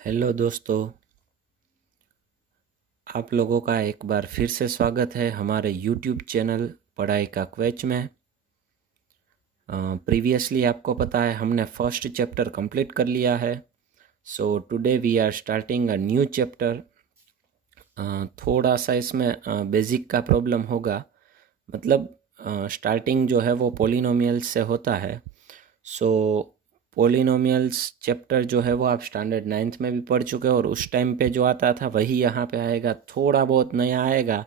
Hello दोस्तों, आप लोगों का एक बार फिर से स्वागत है हमारे यूट्यूब चैनल पढ़ाई का क्वेच में। प्रीवियसली आपको पता है हमने फर्स्ट चैप्टर कंप्लीट कर लिया है। So today we are starting a new chapter. थोड़ा सा इसमें बेसिक का प्रॉब्लम होगा, मतलब स्टार्टिंग जो है वो पॉलिनोमियल्स से होता है। सो पॉलिनोमियल्स चैप्टर जो है वो आप स्टैंडर्ड 9th में भी पढ़ चुके हो और उस टाइम पे जो आता था वही यहाँ पे आएगा। थोड़ा बहुत नया आएगा,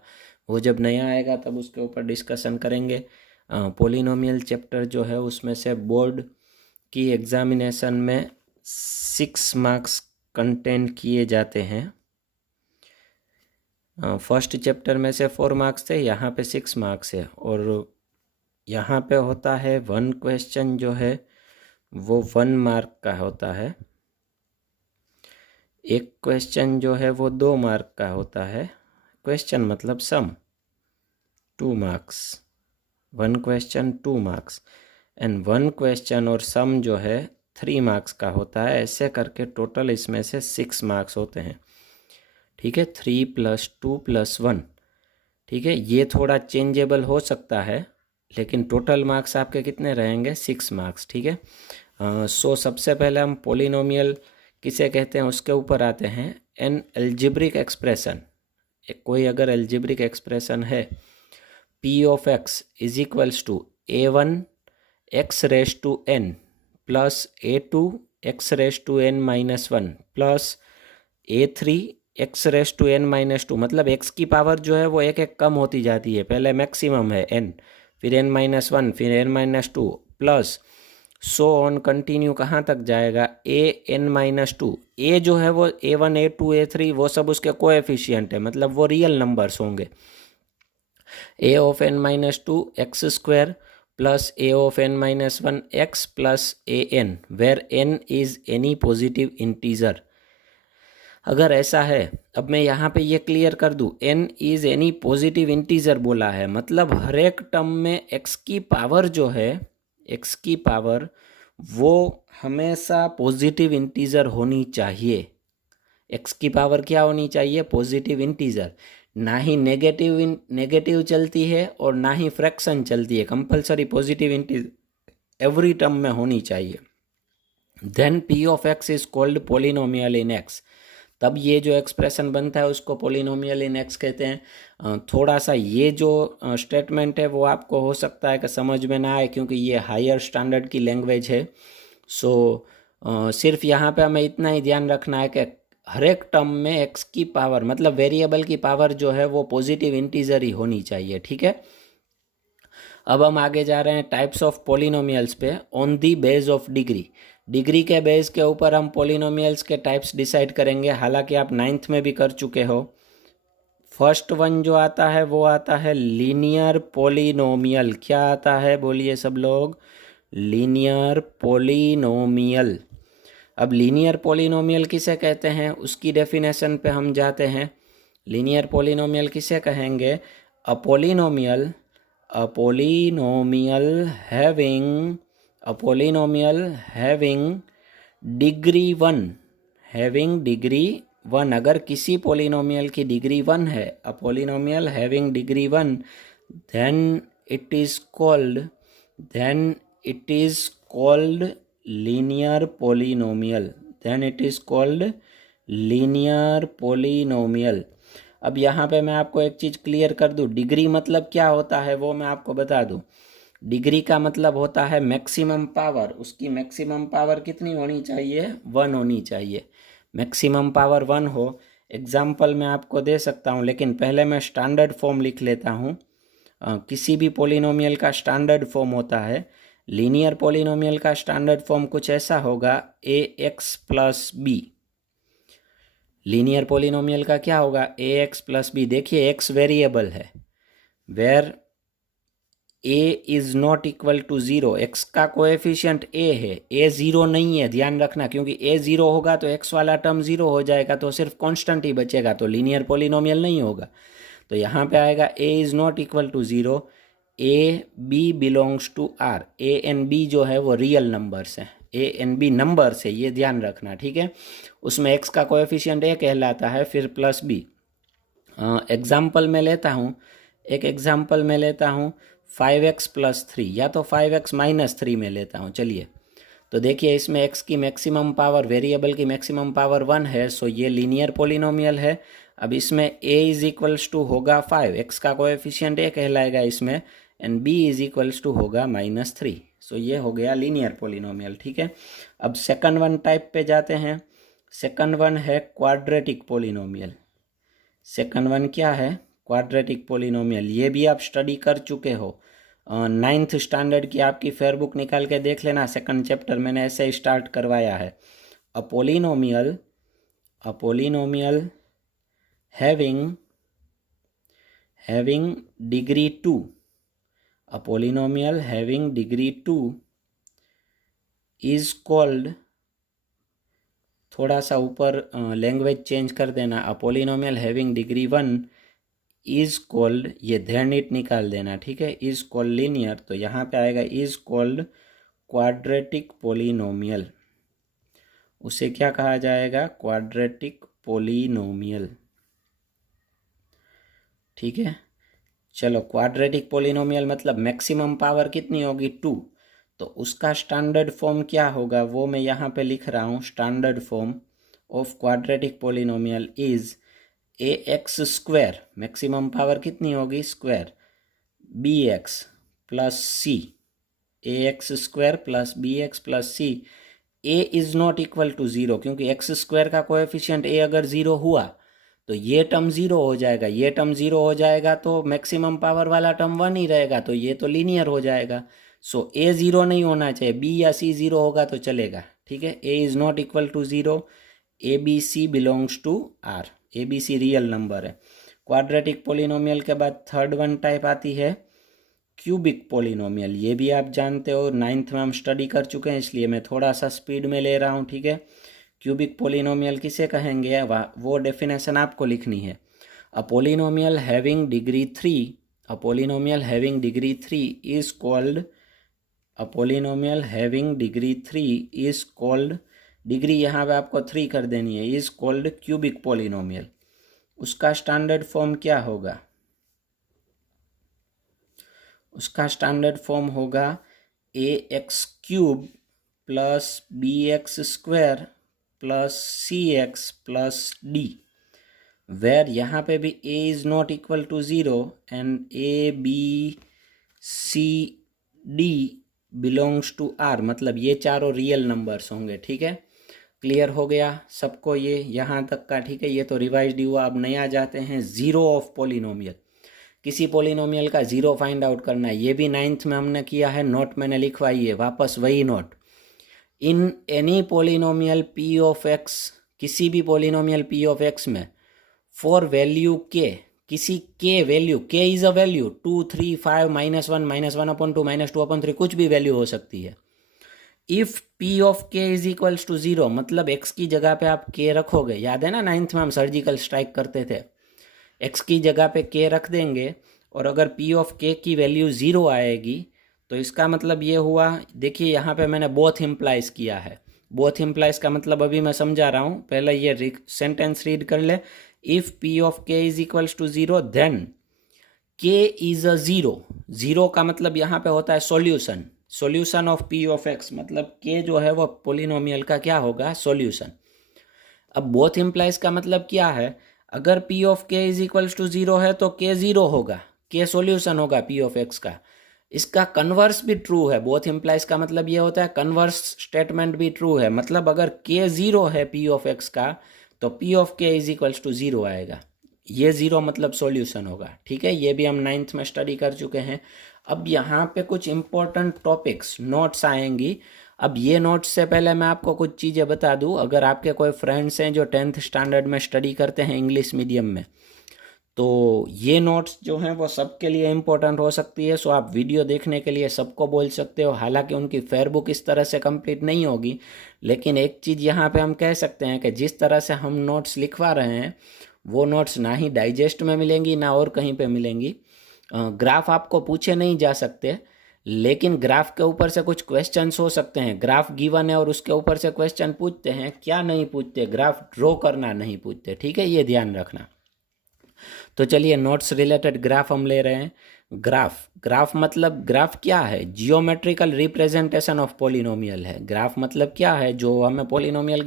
वो जब नया आएगा तब उसके ऊपर डिस्कशन करेंगे। पॉलिनोमियल चैप्टर जो है उसमें से बोर्ड की एग्जामिनेशन में 6 मार्क्स कंटेंट किए जाते हैं। फर्स्ट चैप्टर में से 4 मार्क्स थे, यहाँ पे 6 मार्क्स है। और यहाँ पे होता है 1 क्वेश्चन जो है वो 1 मार्क का होता है। एक क्वेश्चन जो है वो 2 मार्क का होता है। क्वेश्चन मतलब सम, 2 marks. 1 question 2 marks and 1 question और सम जो है 3 मार्क्स का होता है। ऐसे करके टोटल इसमें से 6 मार्क्स होते हैं। ठीक है, 3 + 2 + 1। ठीक है, ये थोड़ा चेंजेबल हो सकता है, लेकिन टोटल मार्क्स आपके कितने रहेंगे? 6 मार्क्स। ठीक है। सो सबसे पहले हम पॉलिनोमियल किसे कहते हैं उसके ऊपर आते हैं। एन एल्जेब्रिक एक्सप्रेशन, कोई अगर एल्जेब्रिक एक्सप्रेशन है, p of x is equals to a1 x⁻n plus a2 x⁻n-1 plus a3 x⁻n-2, मतलब x की पावर जो है वो एक एक कम होती जाती है। पहले मैक्सिमम है n, फिर n-1, फिर n-2 plus so on continue कहाँ तक जाएगा? an-2। a जो है वो a1 a2 a3 वो सब उसके कोएफिशिएंट है, मतलब वो रियल नंबर्स होंगे। a of n-2 x² plus a of n-1 x plus an, where n is any positive integer. अगर ऐसा है, अब मैं यहाँ पे ये क्लियर कर दूँ, n is any positive integer बोला है, मतलब हर एक टर्म में x की पावर जो है, x की पावर वो हमेशा पॉजिटिव इंटीजर होनी चाहिए। x की पावर क्या होनी चाहिए? Positive integer. ना ही नेगेटिव चलती है और ना ही फ्रैक्शन चलती है, compulsory positive integer every term में होनी चाहिए। Then p of x is called polynomial in x। तब ये जो एक्सप्रेशन बनता है उसको पॉलिनोमियल इन x कहते हैं। थोड़ा सा ये जो स्टेटमेंट है वो आपको हो सकता है कि समझ में ना आए, क्योंकि ये हायर स्टैंडर्ड की लैंग्वेज है। सो सिर्फ यहाँ पे हमें इतना ही ध्यान रखना है कि हर एक टर्म में x की पावर, मतलब वेरिएबल की पावर जो है वो पॉजिटिव इंटीजर ही होनी चाहिए। ठीक है, अब हम आगे जा रहे हैं टाइप्स ऑफ पॉलिनोमियल्स पे। On the base of degree, degree के बेस के ऊपर हम पॉलिनोमियल्स के टाइप्स डिसाइड करेंगे, हालांकि आप 9th में भी कर चुके हो। फर्स्ट वन जो आता है वो आता है लीनियर पॉलिनोमियल। क्या आता है? बोलिए सब लोग, लीनियर पॉलिनोमियल। अब लीनियर पॉलिनोमियल किसे कहते हैं उसकी डेफिनेशन पे हम जाते हैं। लीनियर पॉलिनोमियल किसे कहेंगे? अ पॉलिनोमियल हैविंग डिग्री 1, अगर किसी पॉलिनोमियल की डिग्री 1 है, a polynomial having degree 1, then it is called linear polynomial. अब यहाँ पे मैं आपको एक चीज़ क्लियर कर दूँ, डिग्री मतलब क्या होता है वो मैं आपको बता दूँ। डिग्री का मतलब होता है मैक्सिमम पावर। उसकी मैक्सिमम पावर कितनी होनी चाहिए? 1 होनी चाहिए। मैक्सिमम पावर 1 हो। एग्जाम्पल मैं आपको दे सकता हूँ, लेकिन पहले मैं स्टैंडर्ड फॉर्म लिख लेता हूँ। किसी भी पॉलिनोमियल का स्टैंडर्ड फॉर्म होता है। लीनियर पॉलिनोमियल का स्टैंडर्ड फॉर्म कुछ ऐसा होगा, ax plus b. Linear polynomial का क्या होगा? ax plus b. देखिए x वेरिएबल है, where a is not equal to 0। x का कोएफिशिएंट a है, a 0 नहीं है, ध्यान रखना, क्योंकि a 0 होगा तो x वाला टर्म 0 हो जाएगा, तो सिर्फ कांस्टेंट ही बचेगा, तो लीनियर पॉलिनोमियल नहीं होगा। तो यहाँ पे आएगा a is not equal to 0, a b belongs to r। a and b जो है वो रियल नंबर्स हैं। ए एंड बी नंबर से, ये ध्यान रखना, ठीक है। उसमें एक्स का कोएफिशिएंट ए कहलाता है, फिर प्लस बी। एग्जाम्पल में लेता हूँ, एक एग्जाम्पल में लेता हूँ 5x+3 या तो 5x-3 में लेता हूँ। चलिए, तो देखिए इसमें x की मैक्सिमम पावर, वेरिएबल की मैक्सिमम पावर 1 है, सो ये लीनियर पोलिनोमियल है। अब इसमें a इज इक्वल्स टू होगा 5, x का कोएफिशिएंट a कहलाएगा इसमें, and b is equals to होगा -3, सो ये हो गया लीनियर पोलिनोमियल, ठीक है। अब सेकंड वन टाइप पे जाते हैं। सेकंड वन है क्वाड्रेटिक पोलिनोमियल। सेकंड वन क्या है? Quadratic polynomial. ये भी आप स्टडी कर चुके हो, 9th स्टैंडर्ड की आपकी फेयर बुक निकाल के देख लेना, सेकंड चैप्टर मैंने ऐसे ही स्टार्ट करवाया है। A polynomial having degree 2, a polynomial having degree 2 is called, थोड़ा सा ऊपर लैंग्वेज चेंज कर देना, a polynomial having degree 1 is called, ये ध्यान इट निकाल देना, ठीक है, इज कॉल्ड लीनियर, तो यहाँ पे आएगा इज कॉल्ड क्वाड्रेटिक पोलिनोमियल। उसे क्या कहा जाएगा? क्वाड्रेटिक पोलिनोमियल, ठीक है। चलो, क्वाड्रेटिक पोलिनोमियल मतलब मैक्सिमम पावर कितनी होगी? 2। तो उसका स्टैंडर्ड फॉर्म क्या होगा वो मैं यहाँ पे लिख रहा हूँ। Standard form of quadratic polynomial is ax², maximum power कितनी होगी? Square, bx plus c, ax² plus bx plus c। a is not equal to 0, क्योंकि x² का कोएफिशिएंट a अगर 0 हुआ तो ये टर्म 0 हो जाएगा, ये टर्म 0 हो जाएगा तो मैक्सिमम पावर वाला टर्म 1 ही रहेगा, तो ये तो लीनियर हो जाएगा। सो a 0 नहीं होना चाहिए, b या c 0 होगा तो चलेगा, ठीक है। a is not equal to 0, a b c belongs to R, a b c real number है। क्वाड्रेटिक पोलिनोमियल के बाद थर्ड वन टाइप आती है क्यूबिक पोलिनोमियल। ये भी आप जानते हो, 9th में हम स्टडी कर चुके हैं, इसलिए मैं थोड़ा सा स्पीड में ले रहा हूँ, ठीक है। क्यूबिक पोलिनोमियल किसे कहेंगे वो डेफिनेशन आपको लिखनी है। A polynomial having degree 3, a polynomial having degree 3 is called, a polynomial having degree 3 is called, degree यहाँ पे आपको 3 कर देनी है, इज कॉल्ड क्यूबिक पोलिनोमियल। उसका स्टैंडर्ड फॉर्म क्या होगा? उसका स्टैंडर्ड फॉर्म होगा ax³ plus bx² plus cx plus d, where यहाँ पे भी a is not equal to 0 and a b c d belongs to r, मतलब ये चारों रियल नंबर्स होंगे, ठीक है। क्लियर हो गया सबको ये यहाँ तक का, ठीक है। ये तो रिवाइज्ड हुआ। अब नया जाते हैं जीरो ऑफ पोलिनोमियल। किसी पोलिनोमियल का जीरो फाइंड आउट करना है, ये भी 9th में हमने किया है, नोट मैंने लिखवाई है, वापस वही note. In any polynomial P of x, किसी भी पोलिनोमियल पी ऑफ एक्स में फॉर वैल्यू के, किसी के वैल्यू, के इज अ वैल्यू 2 3 5 -1 -1/2 -2/3, कुछ भी वैल्यू हो सकती है। इफ पी ऑफ के इज इक्वल्स टू 0, मतलब एक्स की जगह पे आप के रखोगे, याद है ना 9th में हम सर्जिकल स्ट्राइक करते थे, एक्स की जगह पे के रख देंगे और अगर पी ऑफ के की वैल्यू 0 आएगी तो इसका मतलब ये हुआ, देखिए यहाँ पे मैंने बोथ इम्प्लाइज किया है। बोथ इम्प्लाइज का मतलब अभी मैं समझा रहा हूँ, पहले ये सेंटेंस रीड कर ले। इफ पी ऑफ के इज इक्वल्स टू 0 देन के इज अ 0, 0 का मतलब यहाँ पे होता है solution, solution of P of x, मतलब के जो है वो पोलिनोमियल का क्या होगा? सॉल्यूशन। अब बोथ इम्प्लाइज का मतलब क्या है? अगर पी ऑफ के इज इक्वल्स टू 0 है तो के 0 होगा, के सॉल्यूशन होगा पी ऑफ एक्स का। इसका कन्वर्स भी ट्रू है, बोथ इम्प्लाइज का मतलब ये होता है कन्वर्स स्टेटमेंट भी ट्रू है, मतलब अगर के 0 है पी ऑफ एक्स का तो पी ऑफ के इज इक्वल्स टू 0 आएगा, ये 0 मतलब सॉल्यूशन होगा, ठीक है। ये भी हम 9th में स्टडी कर चुके हैं। अब यहाँ पे कुछ इंपॉर्टेंट टॉपिक्स नोट्स आएंगी। अब ये नोट्स से पहले मैं आपको कुछ चीज़ें बता दूँ, अगर आपके कोई फ्रेंड्स हैं जो 10th स्टैंडर्ड में स्टडी करते हैं इंग्लिश मीडियम में, तो ये नोट्स जो हैं वो सबके लिए इम्पोर्टेंट हो सकती है। सो आप वीडियो देखने के लिए सबको बोल सकते हो, हालांकि उनकी फेयर बुक इस तरह से कंप्लीट नहीं होगी, लेकिन एक चीज़ यहाँ पे हम कह सकते हैं कि जिस तरह से हम नोट्स लिखवा रहे हैं वो नोट्स ना ही डाइजेस्ट में मिलेंगी ना और कहीं पे मिलेंगी। ग्राफ आपको पूछे नहीं जा सकते, लेकिन ग्राफ के ऊपर से कुछ क्वेश्चंस हो सकते हैं। ग्राफ गिवन है और उसके ऊपर से क्वेश्चन पूछते हैं, क्या नहीं पूछते, ग्राफ ड्रॉ करना नहीं पूछते, ठीक है, ये ध्यान रखना। तो चलिए नोट्स रिलेटेड ग्राफ हम ले रहे हैं। ग्राफ मतलब ग्राफ क्या है, जियोमेट्रिकल रिप्रेजेंटेशन ऑफ पॉलिनोमियल है। ग्राफ मतलब क्या है, जो हमें पॉलिनोमियल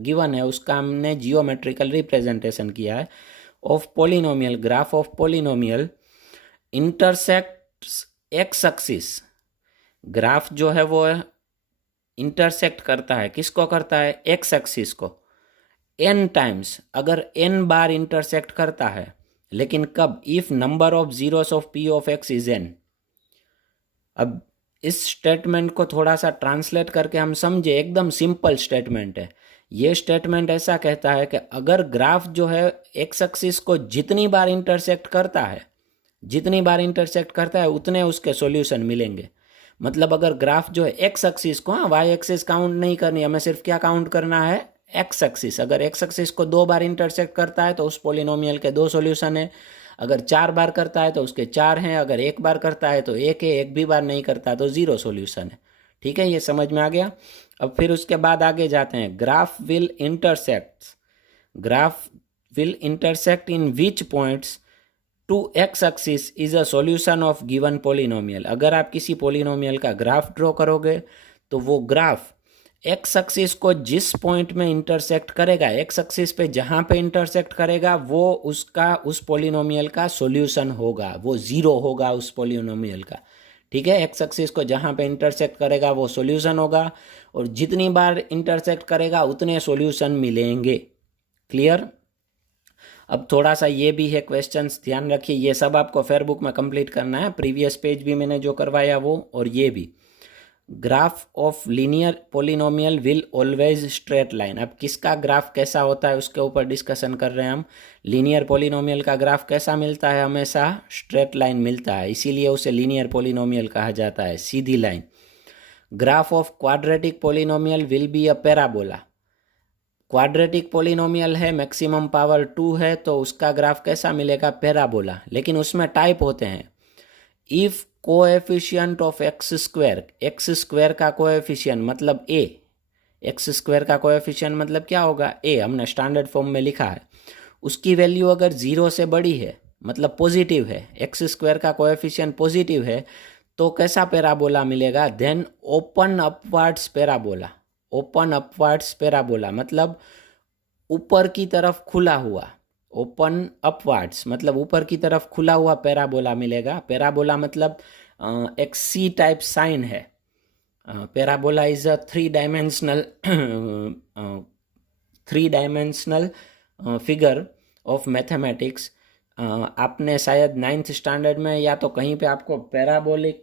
गिवन है उसका हमने जियोमेट्रिकल रिप्रेजेंटेशन किया है of polynomial. Graph of polynomial intersects x axis. Graph जो है वो इंटरसेक्ट करता है, किसको करता है, एक्स एक्सिस को, n टाइम्स। अगर n बार इंटरसेक्ट करता है, लेकिन कब, if number of zeros of p of x is n। अब इस स्टेटमेंट को थोड़ा सा ट्रांसलेट करके हम समझे, एकदम सिंपल स्टेटमेंट है। ये स्टेटमेंट ऐसा कहता है कि अगर ग्राफ जो है एक्स एक्सिस को जितनी बार इंटरसेक्ट करता है, जितनी बार इंटरसेक्ट करता है उतने उसके सॉल्यूशन मिलेंगे। मतलब अगर ग्राफ जो है एक्स एक्सिस को, हाँ वाई एक्सिस काउंट नहीं करनी, हमें सिर्फ क्या काउंट करना है, एक्स एक्सिस। अगर एक्स एक्सिस को 2 बार इंटरसेक्ट करता है तो उस पॉलिनोमियल के 2 सॉल्यूशन है। अगर 4 बार करता है तो उसके 4 हैं। अगर 1 बार करता है तो 1 है, 1 भी बार नहीं करता तो 0 सॉल्यूशन है। ठीक है, ये समझ में आ गया। अब फिर उसके बाद आगे जाते हैं। Graph will intersect in which points to x axis is a solution of given polynomial. अगर आप किसी पॉलिनोमियल का ग्राफ ड्रॉ करोगे तो वो ग्राफ एक्स एक्सिस को जिस पॉइंट में इंटरसेक्ट करेगा, एक्स एक्सिस पे जहाँ पे इंटरसेक्ट करेगा वो उसका, उस पॉलिनोमियल का सॉल्यूशन होगा, वो 0 होगा उस पॉलिनोमियल का। ठीक है, एक्स एक्सिस को जहाँ पे इंटरसेक्ट करेगा वो सॉल्यूशन होगा, और जितनी बार इंटरसेक्ट करेगा उतने सॉल्यूशन मिलेंगे। क्लियर। अब थोड़ा सा ये भी है क्वेश्चंस, ध्यान रखिए, ये सब आपको फेयर बुक में कंप्लीट करना है। प्रीवियस पेज भी मैंने जो करवाया वो, और ये भी। Graph of linear polynomial will always straight line. अब किसका ग्राफ कैसा होता है उसके ऊपर डिस्कशन कर रहे हैं हम। लीनियर पोलिनोमियल का ग्राफ कैसा मिलता है, हमेशा स्ट्रेट लाइन मिलता है, इसीलिए उसे लीनियर पोलिनोमियल कहा जाता है, सीधी line. Graph of quadratic polynomial will be a parabola. Quadratic polynomial है, मैक्सिमम पावर 2 है, तो उसका ग्राफ कैसा मिलेगा, पैराबोला। लेकिन उसमें टाइप होते हैं। If coefficient of X square का कोएफिशिएंट मतलब a, एक्स स्क्वायर का कोएफिशिएंट मतलब क्या होगा, a, हमने स्टैंडर्ड फॉर्म में लिखा है। उसकी वैल्यू अगर 0 से बड़ी है, मतलब पॉजिटिव है, एक्स स्क्वायर का कोएफिशिएंट पॉजिटिव है, तो कैसा पैराबोला मिलेगा, then open upwards parabola. Open upwards parabola मतलब ऊपर की तरफ खुला हुआ, ओपन अपवर्ड्स मतलब ऊपर की तरफ खुला हुआ पैराबोला मिलेगा। पैराबोला मतलब एक सी टाइप साइन है। Parabola is a three dimensional figure of mathematics. आपने शायद 9th स्टैंडर्ड में या तो कहीं पे आपको पैराबोलिक,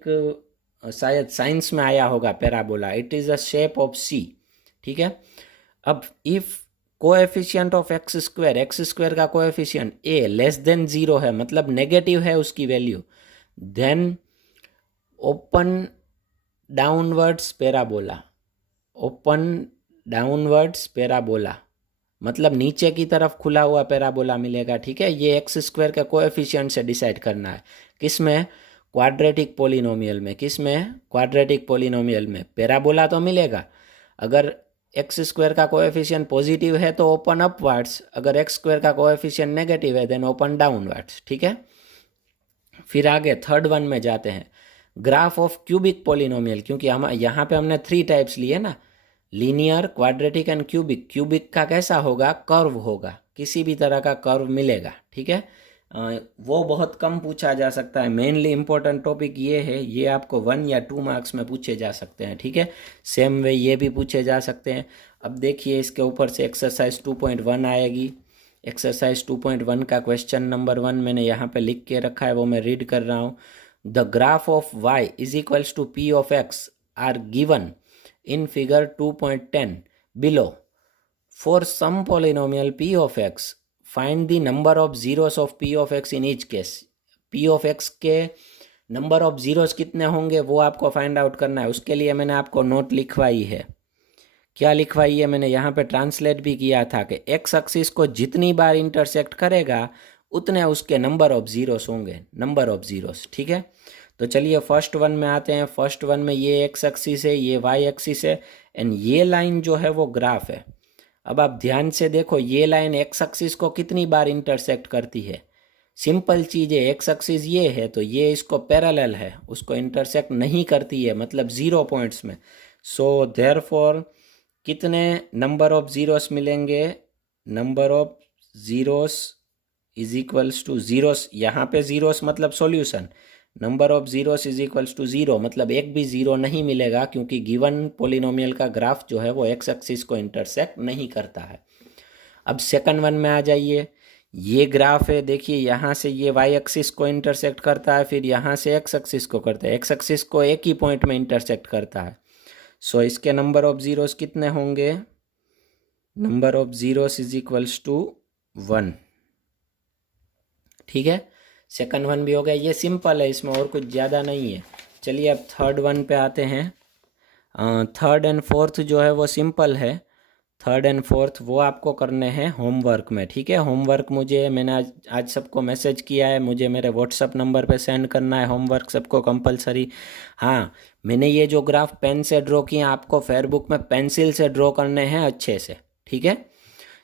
शायद साइंस में आया होगा parabola. It is a shape of C. ठीक है। अब if coefficient of X square का कोएफिशिएंट a लेस देन 0 है, मतलब नेगेटिव है उसकी value, then open downwards parabola. Open downwards parabola मतलब नीचे की तरफ खुला हुआ पैराबोला मिलेगा। ठीक है, ये एक्स स्क्वायर के कोएफिशिएंट से डिसाइड करना है। किस में, क्वाड्रेटिक पोलिनोमियल में। किस में, क्वाड्रेटिक पोलिनोमियल में। पैराबोला तो मिलेगा। अगर एक्स स्क्वायर का कोएफिशिएंट पॉजिटिव है तो ओपन अपवर्ड्स, अगर एक्स स्क्वायर का कोएफिशिएंट नेगेटिव है देन ओपन डाउनवर्ड्स। ठीक है। फिर आगे थर्ड वन में जाते हैं। ग्राफ ऑफ क्यूबिक पोलिनोमियल, क्योंकि हम यहाँ पे हमने 3 टाइप्स लिए ना, linear, quadratic and cubic. Cubic का कैसा होगा, कर्व होगा, किसी भी तरह का कर्व मिलेगा। ठीक है, वो बहुत कम पूछा जा सकता है। मेनली इंपॉर्टेंट टॉपिक ये है, ये आपको 1 या 2 मार्क्स में पूछे जा सकते हैं। ठीक है, सेम वे ये भी पूछे जा सकते हैं। अब देखिए इसके ऊपर से एक्सरसाइज 2.1 आएगी। एक्सरसाइज 2.1 का क्वेश्चन नंबर 1 मैंने यहाँ पे लिख के रखा है, वो मैं रीड कर रहा हूँ। The graph of y is equals to p of x are given in figure 2.10 below. For some polynomial p of x, find the number of zeros of p of x in each case. p of x के number of zeros कितने होंगे वो आपको find out करना है। उसके लिए मैंने आपको नोट लिखवाई है। क्या लिखवाई है, मैंने यहाँ पे ट्रांसलेट भी किया था कि एक्स एक्सिस को जितनी बार इंटरसेक्ट करेगा उतने उसके नंबर ऑफ जीरोस होंगे, नंबर ऑफ जीरोस। ठीक है, तो चलिए फर्स्ट वन में आते हैं। फर्स्ट वन में ये एक्स एक्सिस है, ये वाई एक्सिस है, एंड ये लाइन जो है वो ग्राफ है। अब आप ध्यान से देखो, ये लाइन एक्स एक्सिस को कितनी बार इंटरसेक्ट करती है। सिंपल चीज़ है, एक्स एक्सिस ये है तो ये इसको पैरेलल है, उसको इंटरसेक्ट नहीं करती है, मतलब 0 पॉइंट्स में। सो देयरफॉर कितने नंबर ऑफ ज़ीरोस मिलेंगे? Number of zeros is equals to zeros, यहाँ पे ज़ीरोस मतलब solution, number of zeros is equals to 0, मतलब एक भी ज़ीरो नहीं मिलेगा क्योंकि गिवन पोलिनोमियल का ग्राफ जो है वो एक्स एक्सिस को इंटरसेक्ट नहीं करता है। अब सेकंड वन में आ जाइए। ये ग्राफ है, देखिए यहाँ से ये वाई एक्सिस को इंटरसेक्ट करता है, फिर यहाँ से एक्स एक्सिस को करता है, एक्स एक्सिस को एक ही पॉइंट में इंटरसेक्ट करता है। सो इसके नंबर ऑफ ज़ीरोस कितने होंगे? Number of zeros is equals to 1। ठीक है, सेकंड वन भी हो गया। ये सिंपल है, इसमें और कुछ ज़्यादा नहीं है। चलिए अब थर्ड वन पे आते हैं। थर्ड एंड फोर्थ जो है वो सिंपल है। थर्ड एंड फोर्थ वो आपको करने हैं होमवर्क में। ठीक है, होमवर्क मैंने आज सबको मैसेज किया है, मुझे मेरे व्हाट्सअप नंबर पे सेंड करना है होमवर्क सबको कंपलसरी। हाँ, मैंने ये जो ग्राफ पेन से ड्रॉ किए आपको फेयरबुक में पेंसिल से ड्रॉ करने हैं अच्छे से। ठीक है,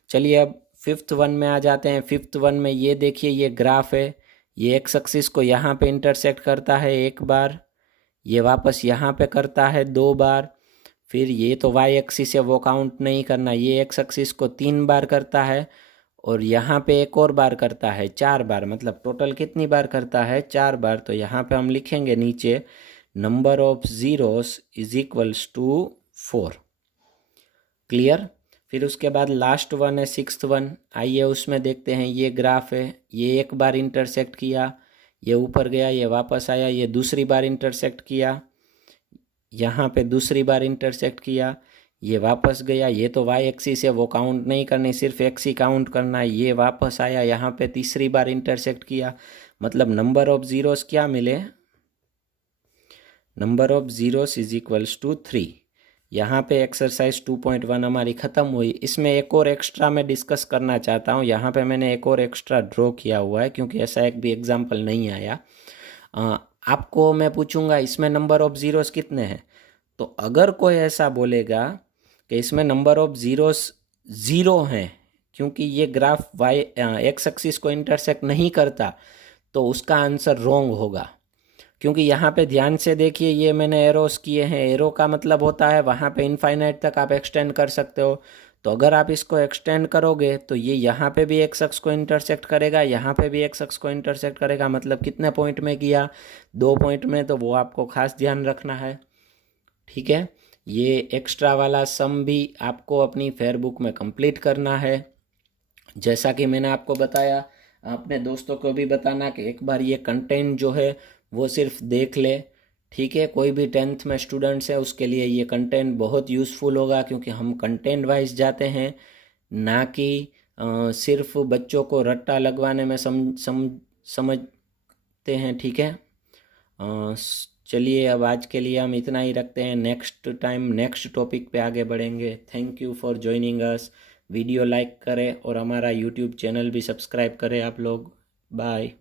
चलिए अब फिफ्थ वन में आ जाते हैं। फिफ्थ वन में ये देखिए, ये ग्राफ है, ये एक्स एक्सिस को यहाँ पे इंटरसेक्ट करता है एक बार, ये वापस यहाँ पे करता है 2 बार, फिर ये तो वाई एक्सिस है वो काउंट नहीं करना, ये एक्स एक्सिस को 3 बार करता है और यहाँ पे एक और बार करता है 4 बार, मतलब टोटल कितनी बार करता है? 4 बार। तो यहाँ पे हम लिखेंगे नीचे number of zeros is equals to 4। Clear? फिर उसके बाद लास्ट वन है सिक्स्थ वन। आइए उसमें देखते हैं। ये ग्राफ है, ये एक बार इंटरसेक्ट किया, ये ऊपर गया, ये वापस आया, ये दूसरी बार इंटरसेक्ट किया, यहाँ पे दूसरी बार इंटरसेक्ट किया, ये वापस गया, ये तो वाई एक्सिस है वो काउंट नहीं करनी, सिर्फ एक्स ही काउंट करना है, ये वापस आया, यहाँ पे तीसरी बार इंटरसेक्ट किया, मतलब नंबर ऑफ ज़ीरोस क्या मिले? Number of zeros is equals to 3। यहाँ पे एक्सरसाइज 2.1 हमारी ख़त्म हुई। इसमें एक और एक्स्ट्रा मैं डिस्कस करना चाहता हूँ। यहाँ पे मैंने एक और एक्स्ट्रा ड्रॉ किया हुआ है क्योंकि ऐसा एक भी एग्जाम्पल नहीं आया। आपको मैं पूछूंगा इसमें नंबर ऑफ ज़ीरोस कितने हैं, तो अगर कोई ऐसा बोलेगा कि इसमें नंबर ऑफ ज़ीरोस 0 हैं क्योंकि ये ग्राफ वाई एक्स एक्सिस को इंटरसेक्ट नहीं करता, तो उसका आंसर रॉन्ग होगा। क्योंकि यहाँ पे ध्यान से देखिए, ये मैंने एरोस किए हैं, एरो का मतलब होता है वहाँ पे इनफाइनाइट तक आप एक्सटेंड कर सकते हो। तो अगर आप इसको एक्सटेंड करोगे तो ये यहाँ पे भी एक्स एक्स को इंटरसेक्ट करेगा, यहाँ पे भी एक्स एक्स को इंटरसेक्ट करेगा, मतलब कितने पॉइंट में किया? 2 पॉइंट में। तो वो आपको खास ध्यान रखना है। ठीक है, ये एक्स्ट्रा वाला सम भी आपको अपनी फेयरबुक में कंप्लीट करना है। जैसा कि मैंने आपको बताया, अपने दोस्तों को भी बताना कि एक बार ये कंटेंट जो है वो सिर्फ देख ले। ठीक है, कोई भी 10th में स्टूडेंट्स है उसके लिए ये कंटेंट बहुत यूज़फुल होगा क्योंकि हम कंटेंट वाइज जाते हैं, ना कि सिर्फ बच्चों को रट्टा लगवाने में समझते हैं। ठीक है, चलिए अब आज के लिए हम इतना ही रखते हैं। नेक्स्ट टाइम नेक्स्ट टॉपिक पे आगे बढ़ेंगे। Thank you for joining us. Video like करें और हमारा यूट्यूब चैनल भी सब्सक्राइब करें आप लोग। बाय।